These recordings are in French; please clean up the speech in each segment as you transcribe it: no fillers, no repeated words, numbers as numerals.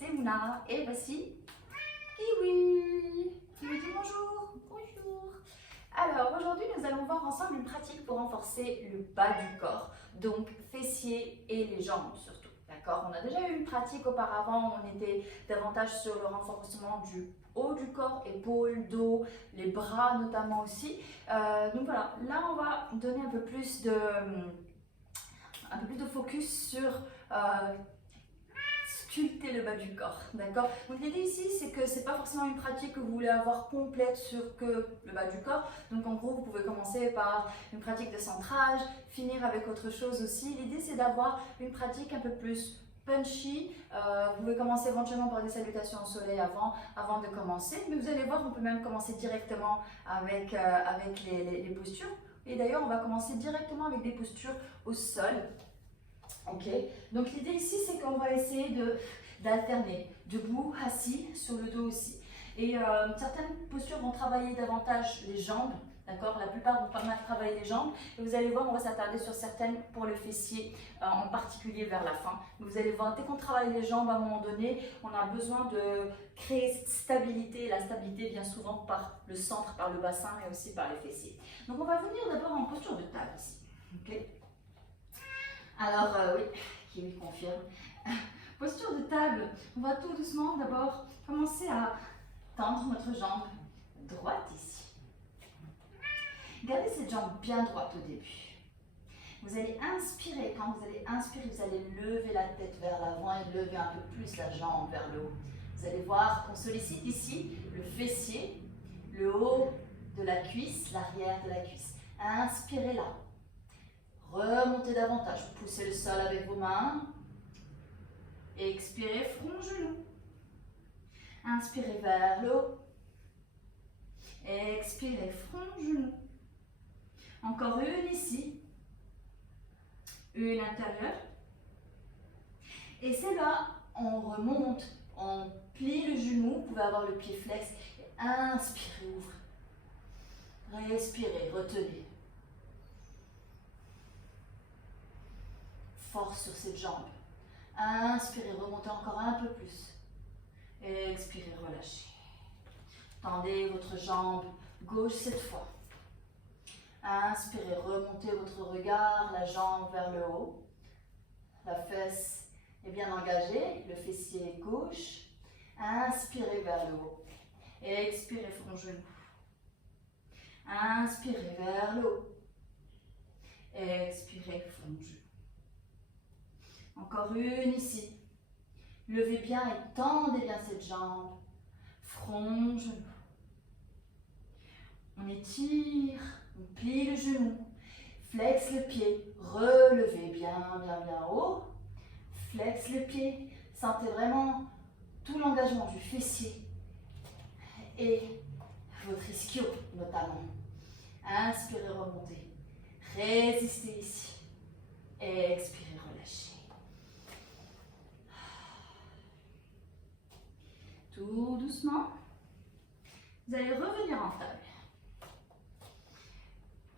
c'est Mouna et voici Kiwi qui me dit bonjour. Bonjour. Alors aujourd'hui nous allons voir ensemble une pratique pour renforcer le bas du corps, donc fessiers et les jambes surtout. D'accord? On a déjà eu une pratique auparavant, on était davantage sur le renforcement du haut du corps, épaules, dos, les bras notamment aussi. Donc voilà, là on va donner un peu plus de focus sur sculpter le bas du corps, d'accord? Donc l'idée ici, c'est que c'est pas forcément une pratique que vous voulez avoir complète sur que le bas du corps. Donc en gros, vous pouvez commencer par une pratique de centrage, finir avec autre chose aussi. L'idée, c'est d'avoir une pratique un peu plus punchy. Vous pouvez commencer éventuellement par des salutations au soleil avant de commencer. Mais vous allez voir, on peut même commencer directement avec les postures. Et d'ailleurs, on va commencer directement avec des postures au sol. Ok, donc l'idée ici, c'est qu'on va essayer d'alterner debout, assis, sur le dos aussi. Et certaines postures vont travailler davantage les jambes, d'accord? La plupart vont pas mal travailler les jambes. Et vous allez voir, on va s'attarder sur certaines pour le fessier, en particulier vers la fin. Vous allez voir, dès qu'on travaille les jambes, à un moment donné, on a besoin de créer cette stabilité. La stabilité vient souvent par le centre, par le bassin, mais aussi par les fessiers. Donc on va venir d'abord en posture de table ici. Ok. Alors oui, qui me confirme. Posture de table, on va tout doucement d'abord commencer à tendre notre jambe droite ici. Gardez cette jambe bien droite au début. Vous allez inspirer, quand vous allez inspirer, vous allez lever la tête vers l'avant et lever un peu plus la jambe vers le haut. Vous allez voir qu'on sollicite ici le fessier, le haut de la cuisse, l'arrière de la cuisse. Inspirez là. Remontez davantage, poussez le sol avec vos mains. Expirez, front, genou. Inspirez vers le haut. Expirez, front, genou. Encore une ici. Une intérieure. Et c'est là, on remonte, on plie le genou. Vous pouvez avoir le pied flex. Inspirez, ouvrez. Respirez, retenez. Force sur cette jambe. Inspirez, remontez encore un peu plus. Expirez, relâchez. Tendez votre jambe gauche cette fois. Inspirez, remontez votre regard, la jambe vers le haut. La fesse est bien engagée, le fessier gauche. Inspirez vers le haut. Expirez, front, genou. Inspirez vers le haut. Expirez, front, genou. Encore une ici. Levez bien et tendez bien cette jambe. Front, genou. On étire, on plie le genou. Flex le pied. Relevez bien, bien, bien haut. Flex le pied. Sentez vraiment tout l'engagement du fessier et votre ischio notamment. Inspirez, remontez. Résistez ici. Expirez, relâchez. Tout doucement, vous allez revenir en table.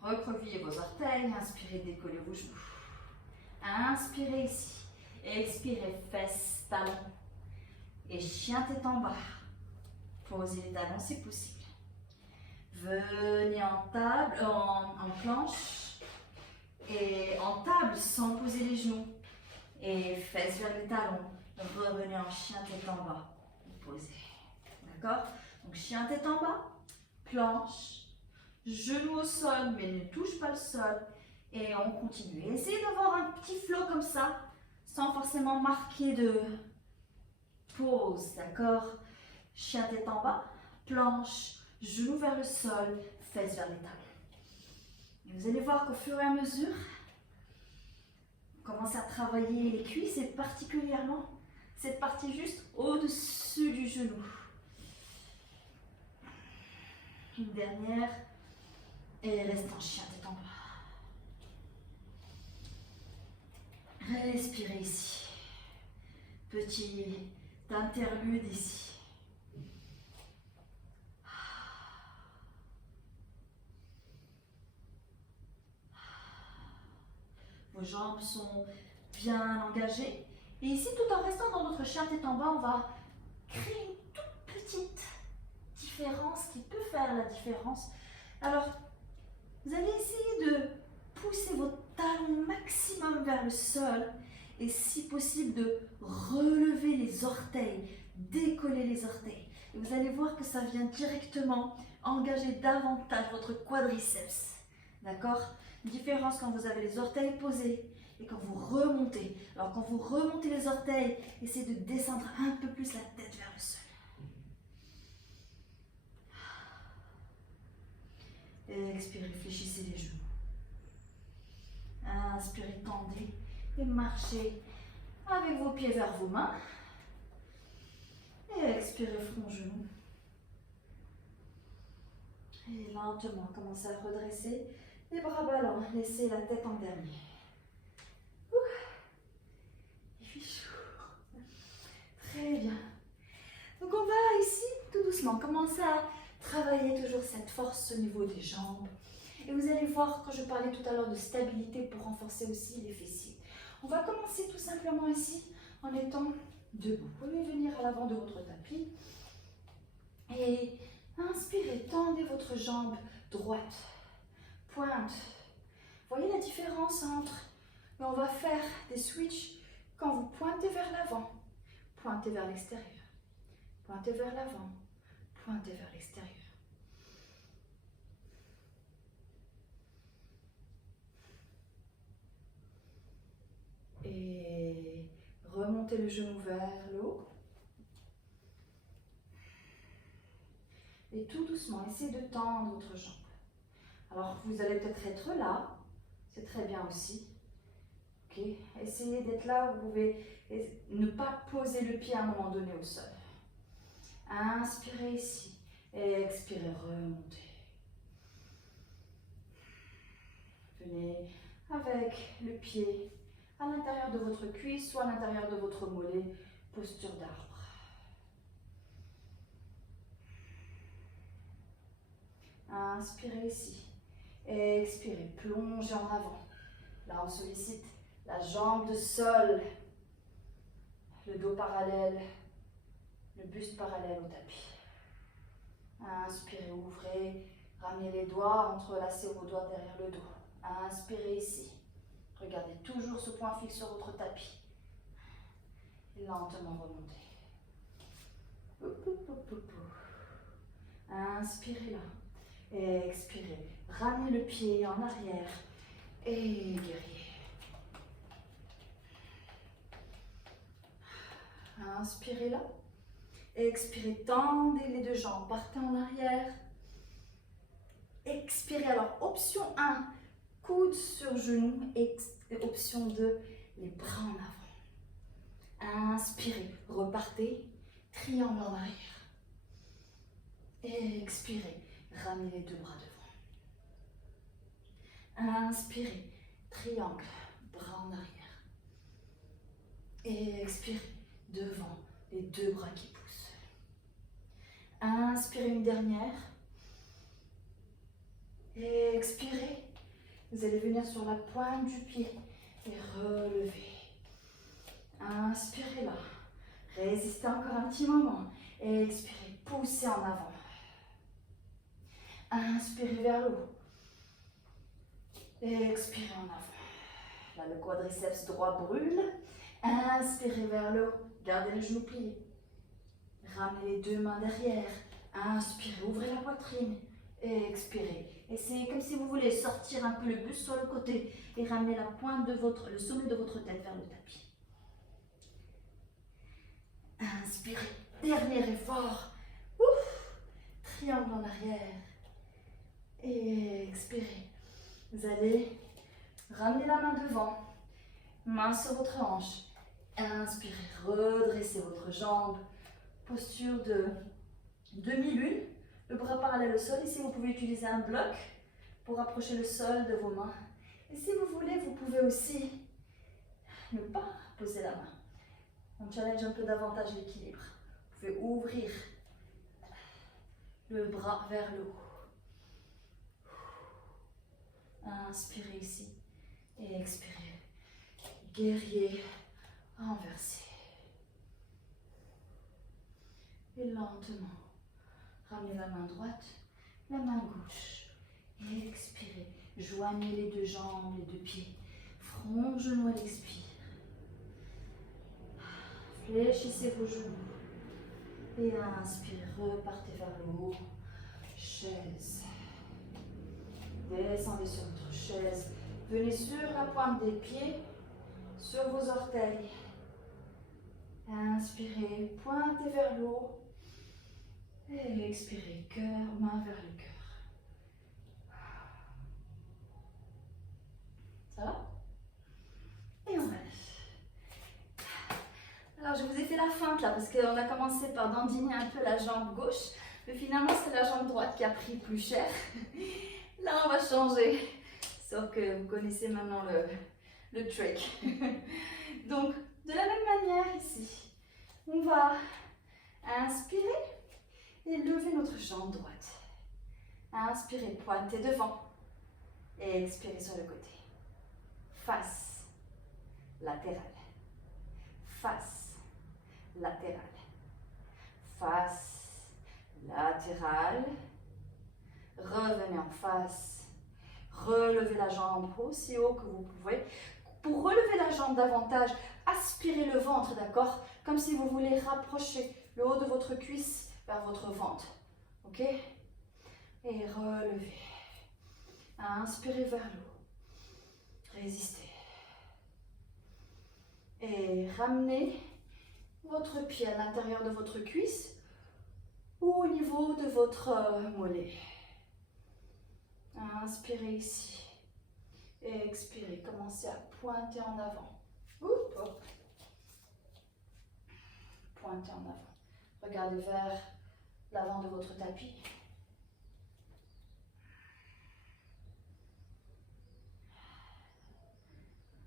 Recroquevillez vos orteils, inspirez, décollez vos genoux. Inspirez ici, expirez, fesses, talons. Et chien tête en bas. Posez les talons si possible. Venez en table, en planche. Et en table sans poser les genoux. Et fesses vers les talons. Revenez en chien tête en bas. Posez. D'accord? Donc chien tête en bas, planche, genou au sol, mais ne touche pas le sol. Et on continue. Essayez d'avoir un petit flow comme ça, sans forcément marquer de pause. D'accord? Chien tête en bas, planche, genou vers le sol, fesses vers les talons. Et vous allez voir qu'au fur et à mesure, on commence à travailler les cuisses et particulièrement cette partie juste au-dessus du genou. Une dernière. Et reste en chien tête en bas. Respirez ici. Petit interlude ici. Vos jambes sont bien engagées. Et ici, tout en restant dans notre chien tête en bas, on va créer une toute petite différence qui peut faire la différence. Alors, vous allez essayer de pousser vos talons maximum vers le sol et si possible de relever les orteils, décoller les orteils. Et vous allez voir que ça vient directement engager davantage votre quadriceps. D'accord? Différence quand vous avez les orteils posés et quand vous remontez. Alors quand vous remontez les orteils, essayez de descendre un peu plus la tête vers le sol. Et expirez, fléchissez les genoux. Inspirez, tendez et marchez avec vos pieds vers vos mains. Et expirez, front, genoux. Et lentement, commencez à redresser les bras ballants. Laissez la tête en dernier. Il fait chaud. Très bien. Donc on va ici, tout doucement, commencer à travailler toujours cette force au niveau des jambes. Et vous allez voir, quand je parlais tout à l'heure de stabilité pour renforcer aussi les fessiers. On va commencer tout simplement ici en étant debout. Vous pouvez venir à l'avant de votre tapis et inspirez, tendez votre jambe droite, pointe. Voyez la différence entre, et on va faire des switches quand vous pointez vers l'avant, pointez vers l'extérieur, pointez vers l'avant, pointez vers l'extérieur. Et remontez le genou vers le haut. Et tout doucement, essayez de tendre votre jambe. Alors, vous allez peut-être être là, c'est très bien aussi. Ok, essayez d'être là, vous pouvez ne pas poser le pied à un moment donné au sol. Inspirez ici, et expirez, remontez. Venez avec le pied à l'intérieur de votre cuisse ou à l'intérieur de votre mollet, posture d'arbre. Inspirez ici, expirez, plongez en avant. Là, on sollicite la jambe de sol, le dos parallèle, le buste parallèle au tapis. Inspirez, ouvrez, ramenez les doigts, entrelacez vos doigts derrière le dos. Inspirez ici. Regardez toujours ce point fixe sur votre tapis. Et lentement remontez. Inspirez là. Et expirez. Ramenez le pied en arrière. Et guerrier. Inspirez là. Expirez. Tendez les deux jambes. Partez en arrière. Expirez. Alors, option 1, coude sur genou. Et option 2, les bras en avant. Inspirez. Repartez. Triangle en arrière. Expirez. Ramenez les deux bras devant. Inspirez. Triangle. Bras en arrière. Expirez. Devant. Les deux bras qui poussent. Inspirez une dernière. Expirez. Vous allez venir sur la pointe du pied et relever. Inspirez là. Résistez encore un petit moment. Expirez. Poussez en avant. Inspirez vers le haut. Expirez en avant. Là, le quadriceps droit brûle. Inspirez vers le haut. Gardez les genoux pliés. Ramenez les deux mains derrière. Inspirez, ouvrez la poitrine. Expirez. Et c'est comme si vous voulez sortir un peu le buste sur le côté et ramener la pointe de le sommet de votre tête vers le tapis. Inspirez. Dernier effort. Ouf. Triangle en arrière. Et expirez. Vous allez ramener la main devant. Main sur votre hanche. Inspirez. Redressez votre jambe. Posture de demi-lune. Le bras parallèle au sol. Ici, vous pouvez utiliser un bloc pour approcher le sol de vos mains. Et si vous voulez, vous pouvez aussi ne pas poser la main. On challenge un peu davantage l'équilibre. Vous pouvez ouvrir le bras vers le haut. Inspirez ici et expirez. Guerrier Renversez. Et lentement, ramenez la main droite, la main gauche. Et expirez. Joignez les deux jambes, les deux pieds. Front, genou à l'expire. Fléchissez vos genoux. Et inspirez, repartez vers le haut. Chaise. Descendez sur votre chaise. Venez sur la pointe des pieds, sur vos orteils. Inspirez, pointez vers le haut. Et expirez, cœur, main vers le cœur. Ça va? Et on relâche. Alors, je vous ai fait la feinte là, parce qu'on a commencé par dandiner un peu la jambe gauche. Mais finalement, c'est la jambe droite qui a pris plus cher. Là, on va changer. Sauf que vous connaissez maintenant le trick. Donc, de la même manière ici, on va inspirer et lever notre jambe droite. Inspirez, pointez devant. Et expirez sur le côté. Face, latérale. Face, latérale. Face, latérale. Revenez en face. Relevez la jambe aussi haut que vous pouvez. Pour relever la jambe davantage, aspirez le ventre, d'accord? Comme si vous voulez rapprocher le haut de votre cuisse vers votre ventre. Ok? Et relevez. Inspirez vers le haut. Résistez. Et ramenez votre pied à l'intérieur de votre cuisse ou au niveau de votre mollet. Inspirez ici. Et expirez. Commencez à pointer en avant. Oup, hop. Pointez en avant. Regardez vers l'avant de votre tapis.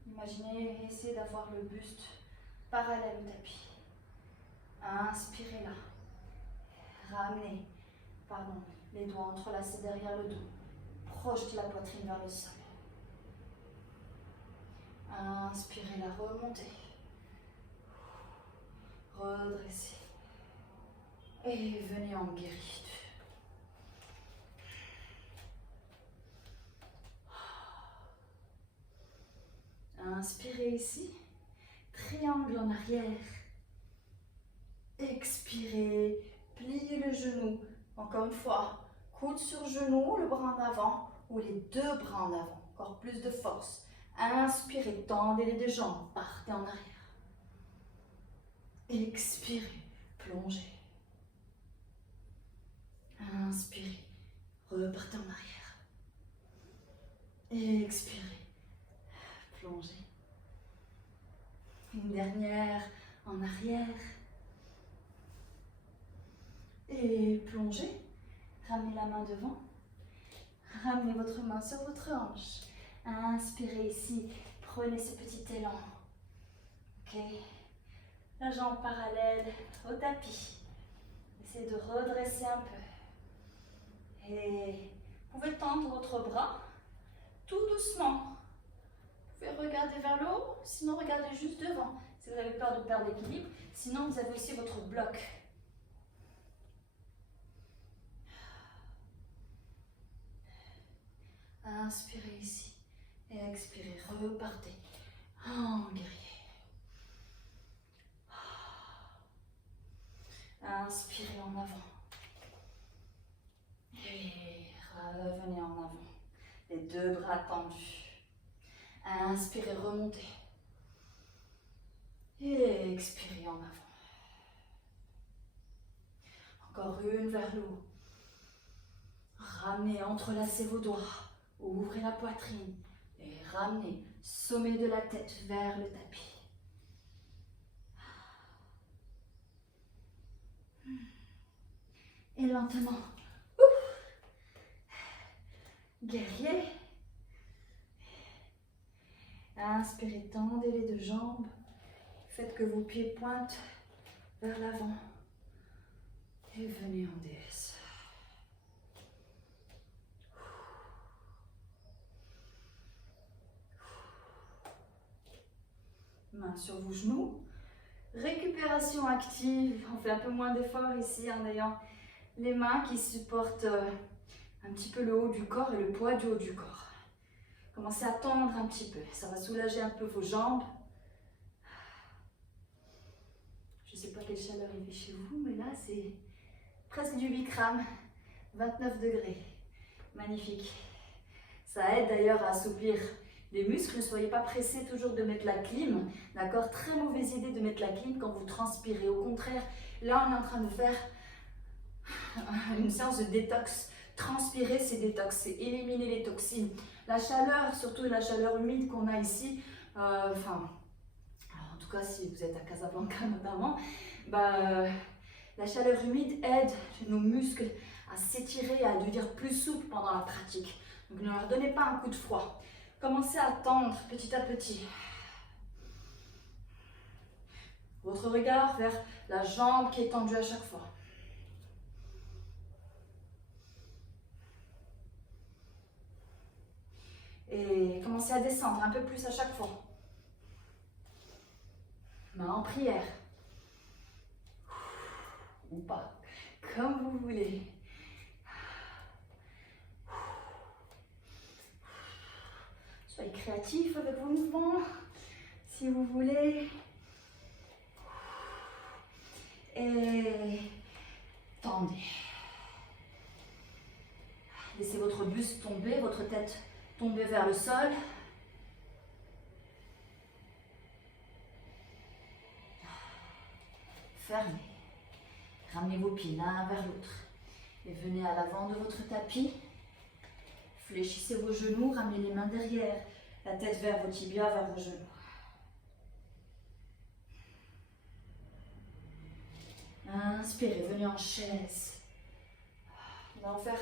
Imaginez, essayez d'avoir le buste parallèle au tapis. Inspirez là. Ramenez, les doigts entrelacés derrière le dos. Projetez la poitrine vers le sol. Inspirez la remontée. Redressez. Et venez en guérite. Inspirez ici. Triangle en arrière. Expirez. Pliez le genou. Encore une fois. Coude sur genou, le bras en avant. Ou les deux bras en avant. Encore plus de force. Inspirez. Tendez les deux jambes. Partez en arrière. Expirez. Plongez. Inspirez. Repartez en arrière. Expirez. Plongez. Une dernière en arrière. Et plongez. Ramenez la main devant. Ramenez votre main sur votre hanche. Inspirez ici. Prenez ce petit élan. Ok. La jambe parallèle au tapis. Essayez de redresser un peu. Et vous pouvez tendre votre bras tout doucement. Vous pouvez regarder vers le haut, sinon regardez juste devant. Si vous avez peur de perdre l'équilibre, sinon vous avez aussi votre bloc. Inspirez ici et expirez, repartez en guerrier. Inspirez en avant et revenez en avant. Les deux bras tendus. Inspirez, remontez. Et expirez en avant. Encore une vers le haut. Ramenez, entrelacez vos doigts. Ouvrez la poitrine. Et ramenez, sommet de la tête vers le tapis. Et lentement. Guerrier. Inspirez, tendez les deux jambes. Faites que vos pieds pointent vers l'avant. Et venez en déesse. Main sur vos genoux. Récupération active. On fait un peu moins d'effort ici en ayant les mains qui supportent un petit peu le haut du corps et le poids du haut du corps. Commencez à tendre un petit peu. Ça va soulager un peu vos jambes. Je ne sais pas quelle chaleur il fait chez vous, mais là c'est presque du Bikram. 29 degrés. Magnifique. Ça aide d'ailleurs à assouplir les muscles. Ne soyez pas pressés toujours de mettre la clim. D'accord? Très mauvaise idée de mettre la clim quand vous transpirez. Au contraire, là on est en train de faire une séance de détox. Transpirer, c'est détox, c'est éliminer les toxines. La chaleur, surtout la chaleur humide qu'on a ici, en tout cas si vous êtes à Casablanca notamment, la chaleur humide aide nos muscles à s'étirer, à devenir plus souples pendant la pratique. Donc ne leur donnez pas un coup de froid. Commencez à tendre petit à petit. Votre regard vers la jambe qui est tendue à chaque fois. Et commencez à descendre un peu plus à chaque fois. Main en prière. Ou pas, comme vous voulez. Soyez créatif avec vos mouvements, si vous voulez. Et tendez. Laissez votre buste tomber, votre tête tomber vers le sol. Fermez. Ramenez vos pieds l'un vers l'autre. Et venez à l'avant de votre tapis. Fléchissez vos genoux, ramenez les mains derrière. La tête vers vos tibias, vers vos genoux. Inspirez, venez en chaise. On va en faire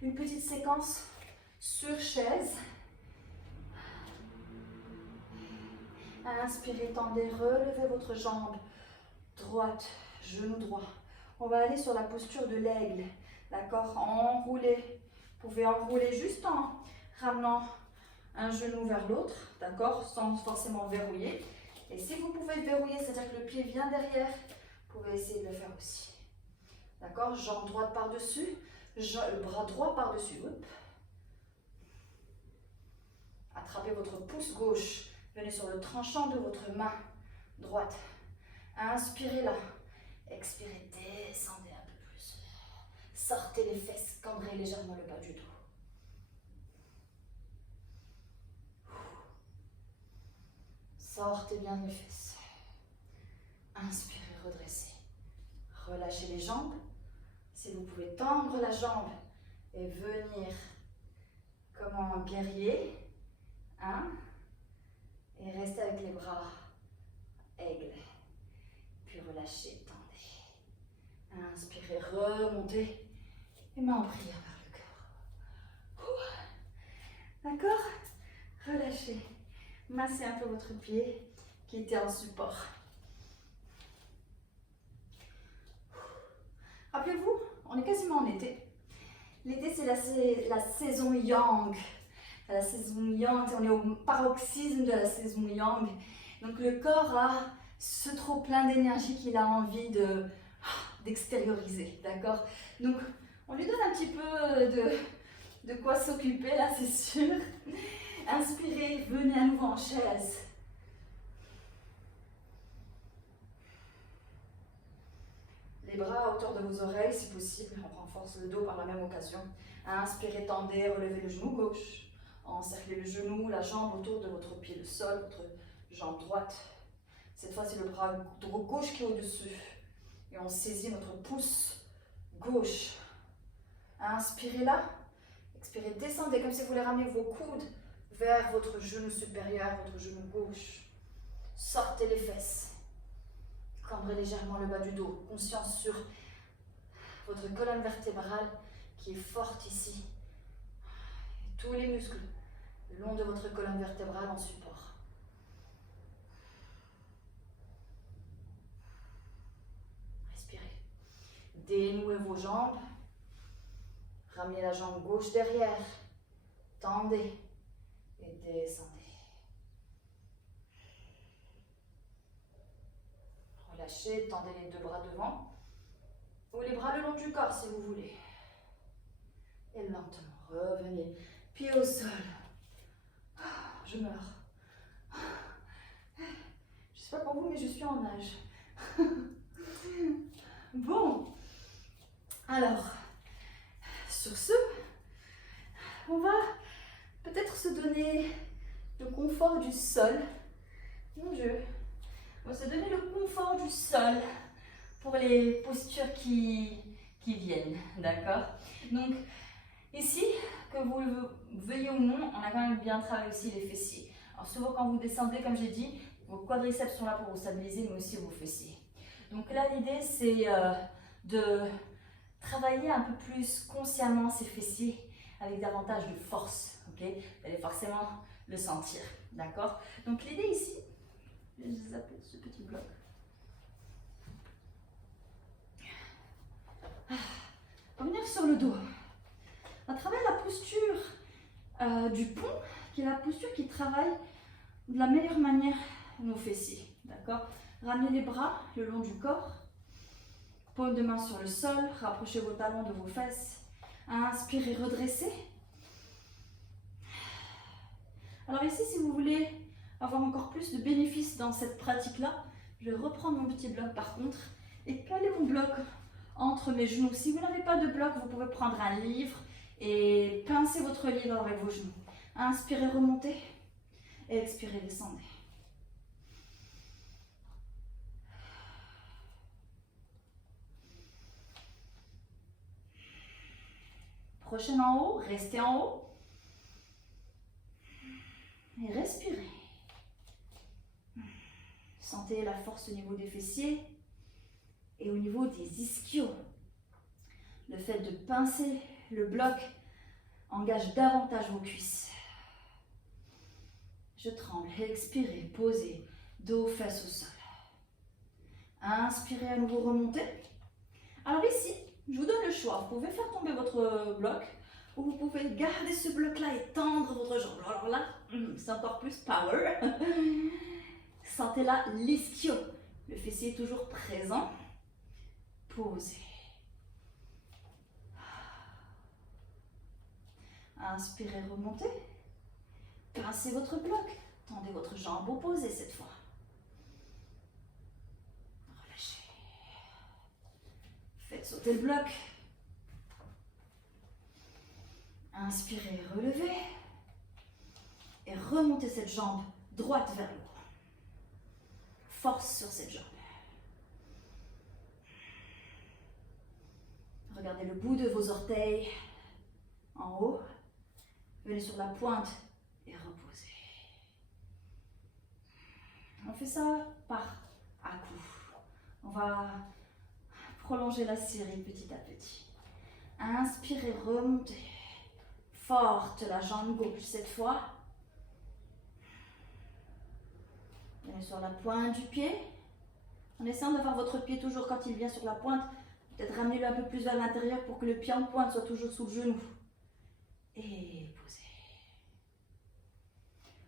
une petite séquence sur chaise. Inspirez, tendez, relevez votre jambe droite, genou droit. On va aller sur la posture de l'aigle, d'accord? Enroulez. Vous pouvez enrouler juste en ramenant un genou vers l'autre, d'accord? Sans forcément verrouiller. Et si vous pouvez verrouiller, c'est-à-dire que le pied vient derrière, vous pouvez essayer de le faire aussi. D'accord? Jambe droite par-dessus, le bras droit par-dessus. Attrapez votre pouce gauche. Venez sur le tranchant de votre main droite. Inspirez là. Expirez, descendez un peu plus. Sortez les fesses, cambrez légèrement le bas du dos. Sortez bien les fesses. Inspirez, redressez. Relâchez les jambes. Si vous pouvez tendre la jambe et venir comme un guerrier. Et restez avec les bras aigle. Puis relâchez, tendez. Inspirez, remontez. Et main en prière vers le cœur. D'accord? Relâchez. Massez un peu votre pied qui était en support. Rappelez-vous, on est quasiment en été. L'été, c'est la saison yang. La saison yang, on est au paroxysme de la saison yang. Donc le corps a ce trop plein d'énergie qu'il a envie d'extérioriser, d'accord? Donc on lui donne un petit peu de quoi s'occuper là, c'est sûr. Inspirez, venez à nouveau en chaise. Les bras à hauteur de vos oreilles si possible, on renforce le dos par la même occasion. Inspirez, tendez, relevez le genou gauche. Encerclez le genou, la jambe autour de votre pied, le sol, votre jambe droite. Cette fois, c'est le bras gauche qui est au-dessus. Et on saisit notre pouce gauche. Inspirez là. Expirez, descendez comme si vous voulez ramener vos coudes vers votre genou supérieur, votre genou gauche. Sortez les fesses. Cambrez légèrement le bas du dos. Conscience sur votre colonne vertébrale qui est forte ici. Et tous les muscles le long de votre colonne vertébrale en support. Respirez. Dénouez vos jambes. Ramenez la jambe gauche derrière. Tendez et descendez. Relâchez, tendez les deux bras devant. Ou les bras le long du corps si vous voulez. Et lentement, revenez. Pied au sol. Je meurs. Je sais pas pour vous, mais je suis en nage. Bon. Alors, sur ce, on va peut-être se donner le confort du sol. Mon Dieu. On va se donner le confort du sol pour les postures qui viennent. D'accord? Donc, ici, que vous le veuillez ou non, on a quand même bien travaillé aussi les fessiers. Alors souvent quand vous descendez, comme j'ai dit, vos quadriceps sont là pour vous stabiliser, mais aussi vos fessiers. Donc là, l'idée, c'est de travailler un peu plus consciemment ces fessiers avec davantage de force. Ok? Vous allez forcément le sentir. D'accord? Donc l'idée ici, je vais zapper ce petit bloc. Revenir sur le dos. On va travailler la posture du pont, qui est la posture qui travaille de la meilleure manière nos fessiers. D'accord? Ramenez les bras le long du corps. Paume de main sur le sol. Rapprochez vos talons de vos fesses. Inspirez, redressez. Alors ici, si vous voulez avoir encore plus de bénéfices dans cette pratique-là, je vais reprendre mon petit bloc par contre et caler mon bloc entre mes genoux. Si vous n'avez pas de bloc, vous pouvez prendre un livre et pincer votre livre avec vos genoux. Inspirez, remontez et expirez, descendez. Prochaine en haut, restez en haut et respirez. Sentez la force au niveau des fessiers et au niveau des ischios. Le fait de pincer le bloc engage davantage vos cuisses. Je tremble, expirez, posez, dos, fesses au sol. Inspirez à nouveau, remontez. Alors ici, je vous donne le choix. Vous pouvez faire tomber votre bloc ou vous pouvez garder ce bloc-là et tendre votre jambe. Alors là, c'est encore plus power. Sentez là l'ischio. Le fessier est toujours présent. Posez. Inspirez, remontez. Pincez votre bloc. Tendez votre jambe opposée cette fois. Relâchez. Faites sauter le bloc. Inspirez, relevez. Et remontez cette jambe droite vers le haut. Force sur cette jambe. Regardez le bout de vos orteils en haut. Venez sur la pointe et reposez. On fait ça par à-coups. On va prolonger la série petit à petit. Inspirez, remontez. Forte la jambe gauche cette fois. Venez sur la pointe du pied. En essayant d'avoir votre pied toujours quand il vient sur la pointe, peut-être ramenez-le un peu plus vers l'intérieur pour que le pied en pointe soit toujours sous le genou. Et posez.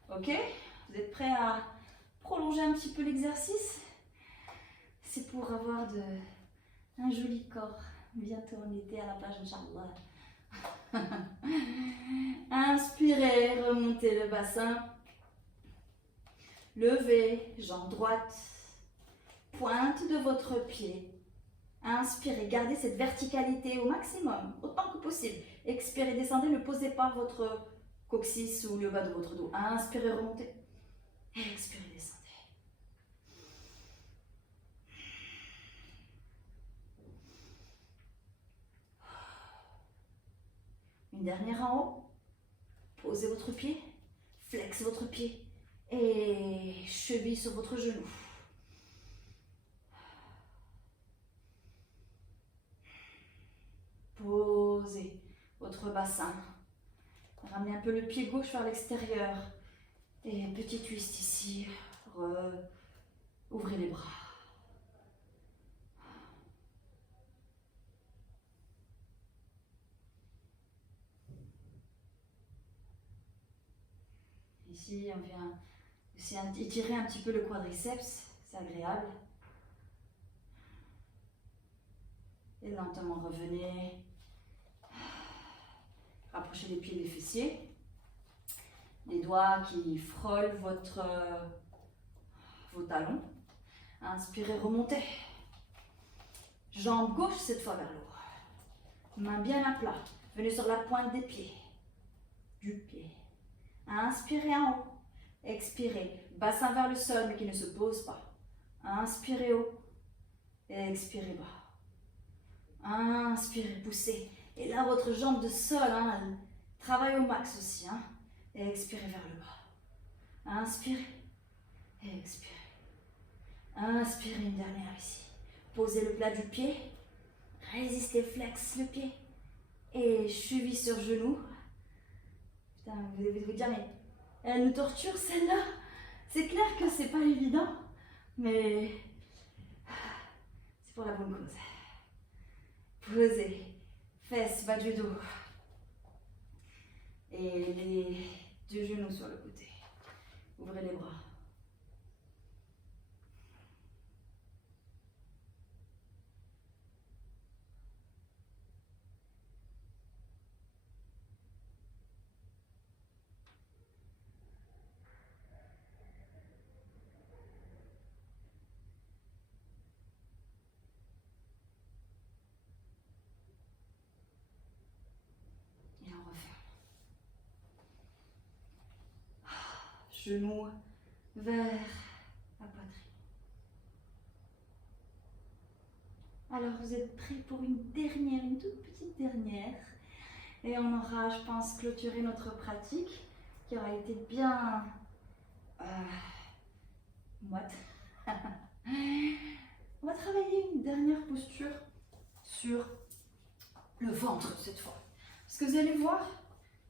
Ok? Vous êtes prêts à prolonger un petit peu l'exercice? C'est pour avoir un joli corps. Bientôt en été à la plage, Inch'Allah. Inspirez, remontez le bassin. Levez, jambe droite. Pointe de votre pied. Inspirez, gardez cette verticalité au maximum, autant que possible. Expirez, descendez, ne posez pas votre coccyx ou le bas de votre dos. Inspirez, remontez. Expirez, descendez. Une dernière en haut. Posez votre pied, flexez votre pied et cheville sur votre genou. Posez votre bassin. Ramenez un peu le pied gauche vers l'extérieur. Et petit twist ici. Ouvrez les bras. Ici, on vient aussi étirer un petit peu le quadriceps. C'est agréable. Et lentement revenez. Rapprochez les pieds des fessiers. Les doigts qui frôlent vos talons. Inspirez, remontez. Jambe gauche cette fois vers le haut. Main bien à plat. Venez sur la pointe des pieds. Du pied. Inspirez en haut. Expirez. Bassin vers le sol mais qui ne se pose pas. Inspirez haut. Expirez bas. Inspirez, poussez. Et là, votre jambe de sol, elle travaille au max aussi. Expirez vers le bas. Inspirez. Expirez. Inspirez une dernière ici. Posez le plat du pied. Résistez, flex le pied. Et cheville sur genou. Putain, vous devez vous dire, mais elle nous torture celle-là. C'est clair que c'est pas évident. Mais c'est pour la bonne cause. Posez. Fesses, bas du dos. Et les deux genoux sur le côté. Ouvrez les bras. Et on referme. Genoux vers la poitrine. Alors vous êtes prêts pour une toute petite dernière. Et on aura, je pense, clôturé notre pratique qui aura été bien moite. On va travailler une dernière posture sur le ventre cette fois. Parce que vous allez voir,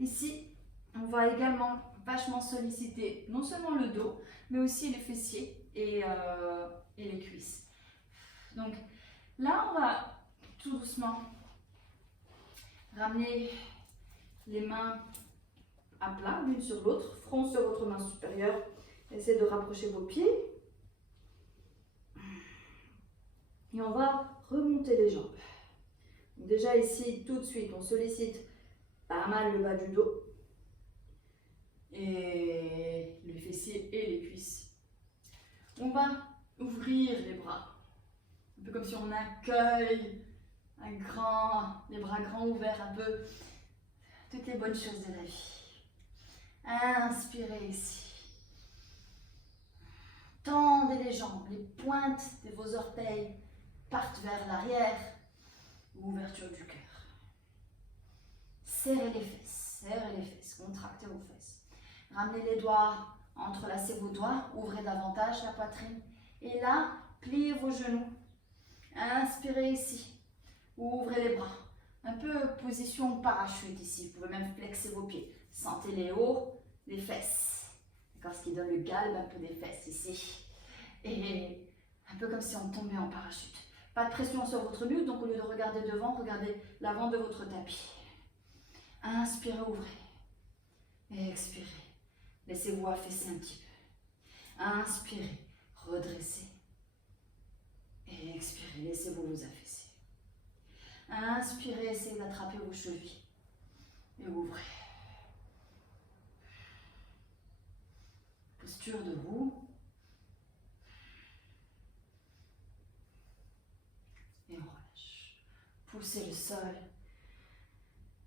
ici, on va également vachement solliciter non seulement le dos, mais aussi les fessiers et les cuisses. Donc là, on va tout doucement ramener les mains à plat, l'une sur l'autre, front sur votre main supérieure. Essayez de rapprocher vos pieds. Et on va remonter les jambes. Donc déjà ici, tout de suite, on sollicite pas mal le bas du dos. Et les fessiers et les cuisses. On va ouvrir les bras. Un peu comme si on accueille les bras grands ouverts, un peu toutes les bonnes choses de la vie. Inspirez ici. Tendez les jambes, les pointes de vos orteils partent vers l'arrière. Ouverture du cœur. Serrez les fesses, contractez vos fesses. Ramenez les doigts, entrelacez vos doigts, ouvrez davantage la poitrine. Et là, pliez vos genoux. Inspirez ici. Ouvrez les bras. Un peu position parachute ici. Vous pouvez même flexer vos pieds. Sentez les hauts, les fesses. D'accord, ce qui donne le galbe un peu des fesses ici. Et un peu comme si on tombait en parachute. Pas de pression sur votre nuque, donc au lieu de regarder devant, regardez l'avant de votre tapis. Inspirez, ouvrez. Et expirez. Laissez-vous affaisser un petit peu. Inspirez, redressez. Et expirez, laissez-vous vous affaisser. Inspirez, essayez d'attraper vos chevilles. Et ouvrez. Posture de roue. Et on relâche. Poussez le sol.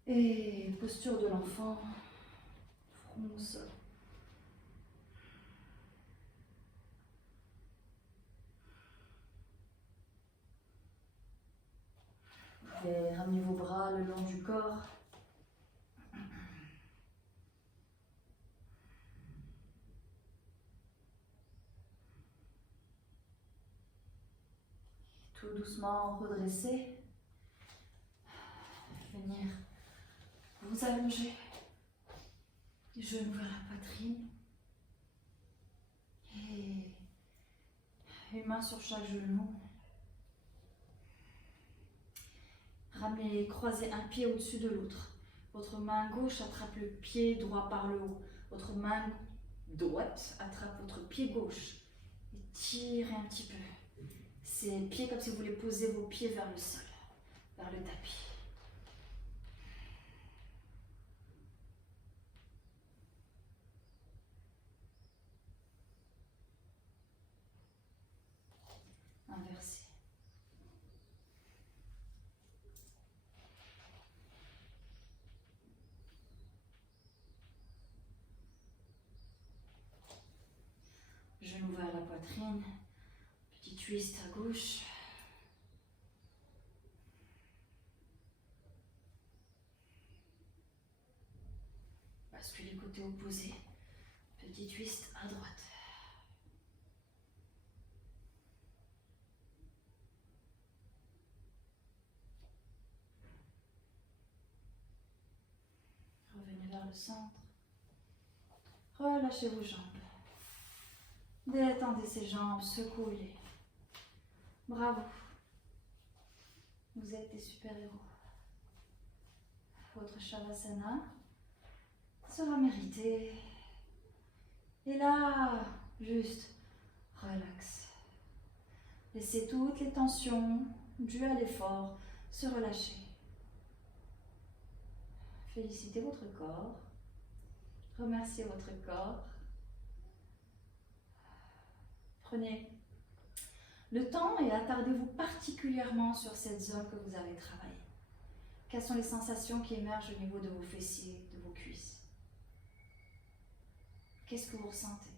Et posture de l'enfant. Front au sol. Vous pouvez ramener vos bras le long du corps. Tout doucement redresser. Venir vous allonger. Les genoux vers la poitrine. Et une main sur chaque genou. Ramenez, croisez un pied au-dessus de l'autre. Votre main gauche attrape le pied droit par le haut. Votre main droite attrape votre pied gauche. Et tirez un petit peu. Ces pieds comme si vous voulez poser vos pieds vers le sol. vers le tapis. Inversé. Genou vers la poitrine, petit twist à gauche. Basculez côté opposé, petit twist à droite. Revenez vers le centre. Relâchez vos jambes. Détendez ces jambes, secouez-les. Bravo. Vous êtes des super-héros. Votre Shavasana sera mérité. Et là, juste relax. Laissez toutes les tensions dues à l'effort se relâcher. Félicitez votre corps. Remerciez votre corps. Prenez le temps et attardez-vous particulièrement sur cette zone que vous avez travaillée. Quelles sont les sensations qui émergent au niveau de vos fessiers, de vos cuisses? Qu'est-ce que vous ressentez?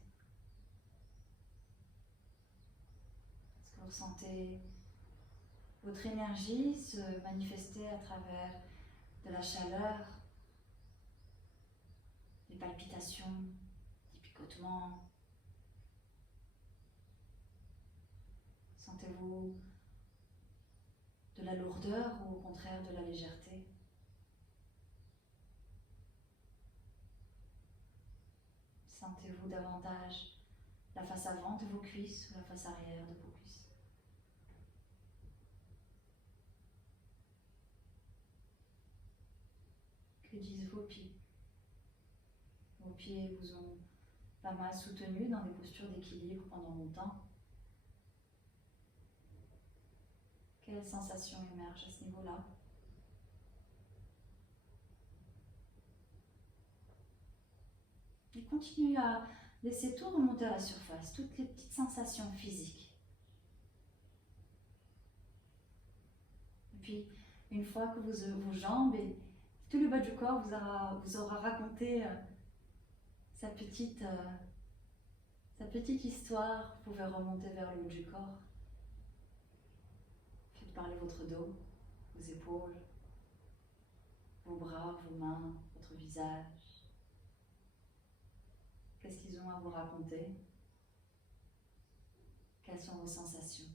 Est-ce que vous ressentez votre énergie se manifester à travers de la chaleur, des palpitations, des picotements? Sentez-vous de la lourdeur ou au contraire de la légèreté? Sentez-vous davantage la face avant de vos cuisses ou la face arrière de vos cuisses? Que disent vos pieds? Vos pieds vous ont pas mal soutenu dans des postures d'équilibre pendant longtemps. Quelles sensations émergent à ce niveau-là? Et continuez à laisser tout remonter à la surface, toutes les petites sensations physiques. Et puis, une fois que vos jambes et tout le bas du corps vous aura raconté sa petite histoire, vous pouvez remonter vers le haut du corps. Faites parler votre dos, vos épaules, vos bras, vos mains, votre visage. Qu'est-ce qu'ils ont à vous raconter? Quelles sont vos sensations?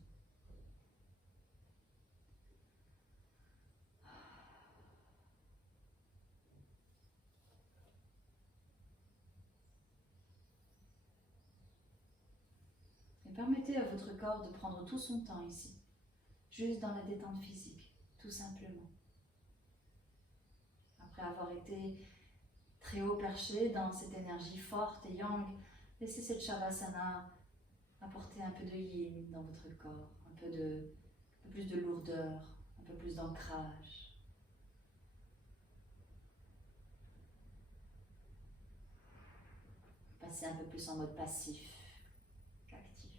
Et permettez à votre corps de prendre tout son temps ici, juste dans la détente physique, tout simplement. Après avoir été très haut perché dans cette énergie forte et yang, laissez cette Shavasana apporter un peu de yin dans votre corps, un peu plus de lourdeur, un peu plus d'ancrage. Passez un peu plus en mode passif qu'actif.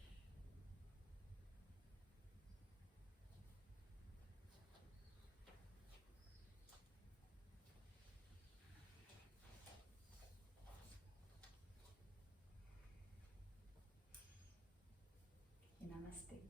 Et namasté.